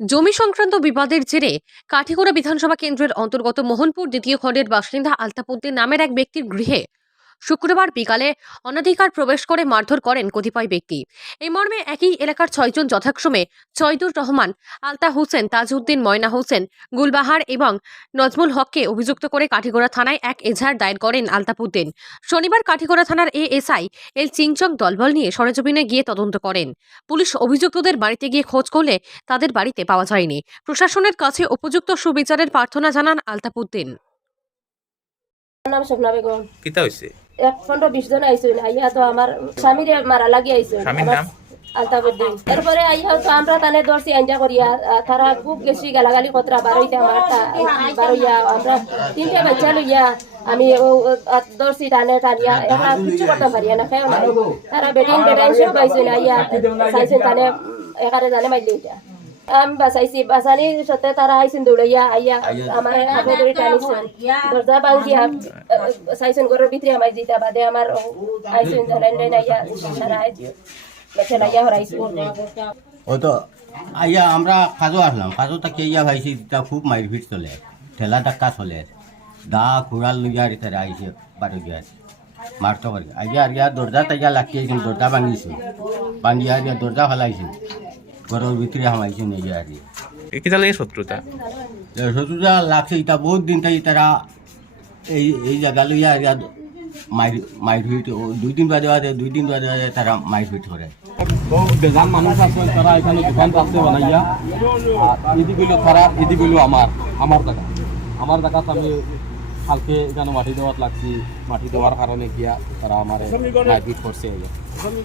জমি সংক্রান্ত বিবাদের জেরে কাঠিগড়া বিধানসভা কেন্দ্রের অন্তর্গত মোহনপুর দ্বিতীয় খণ্ডের বাসিন্দা আলতাফউদ্দিন নামের এক ব্যক্তির গৃহে শুক্রবার বিকালে অনধিকার প্রবেশ করে মারধর করেন কতিপয় ব্যক্তি। এই মর্মে একই এলাকার 6 জন যথাক্রমে চৈদুর রহমান, আলতা হোসেন, তাজউদ্দিন, ময়না হোসেন, গুলবাহার এবং নজমুল হককে অভিযুক্ত করে কাঠিগড়া থানায় এক এজাহার দায়ের করেন আলতাফউদ্দিন। শনিবার কাঠিগড়া থানার এএসআই এল চিংচং দলবল নিয়ে সরেজমিনে গিয়ে তদন্ত করেন। পুলিশ অভিযুক্তদের বাড়িতে গিয়ে খোঁজ করলে তাদের বাড়িতে পাওয়া যায়নি। প্রশাসনের কাছে উপযুক্ত সুবিচারের প্রার্থনা জানান আলতাফউদ্দিন। নাম স্বপ্না বেগম। কিতা হইছে? 15-20 জন আইসুন, আইয়া তো আমার স্বামীরে মারা লাগি আইসুন। স্বামীর নাম আলতাফউদ্দিন। এরপরে আইয়া তো আমরা তানে দর্শি আঞ্জা করিয়া তারা খুব বেশি গালাগালি কতরা বারইতে আমার বারইয়া আমরা 3টে বাচ্চা লইয়া আমি দর্শি টানিয়া এখন কিছু করতে পারিয়া না, খেয়েও নাই। তারা বেটিন সব আইসুন, আইয়া চাইছেন তানে একারে জানে মাইলে এটা আমি বাঁচাইছি। বাঁচানির সাথে তারা আইসেন দৌড়াইয়া আইয়া আমার হাতে ধরে টানিছেন, দরজা ভাঙিয়া চাইছেন ঘরের ভিতরে আমায় দিতে বাদে আমার আইসেন জ্বালাইন আইয়া সারা ফেলাইয়া হরাইছে। ও তো আইয়া আমরা কাজও আসলাম, কাজও তাকে ইয়া ভাইছি তা খুব মারপিট চলে, ঠেলা ধাক্কা চলে, দা খুঁড়াল লইয়া তারা আইসে বারো গিয়া মারতে পারি আইয়া আর ইয়া দরজা তাইয়া লাগিয়েছেন, দরজা ভাঙিয়েছেন, ভাঙিয়া ইয়া দরজা ফেলাইছেন, ঘরের ভিতরে হামাইছেন ইয়া আর কিতা লাগে শত্রুতা? শত্রুতা লাগছে ইটা বহুত দিন তাই তারা এই জায়গা লইয়া আর ইয়া মারপিট 2 দিন বাদে তারা মারপিট করে। বেজান মানুষ আছে, তারা এখানে দোকান রাখছে বানাইয়া, এদিকগুলো তারা এদিকগুলো আমার জায়গাতে আমি কালকে এখানে মাটি দেওয়ার লাগছি, মাটি দেওয়ার কারণে গিয়া তারা আমার মারপিট করছে।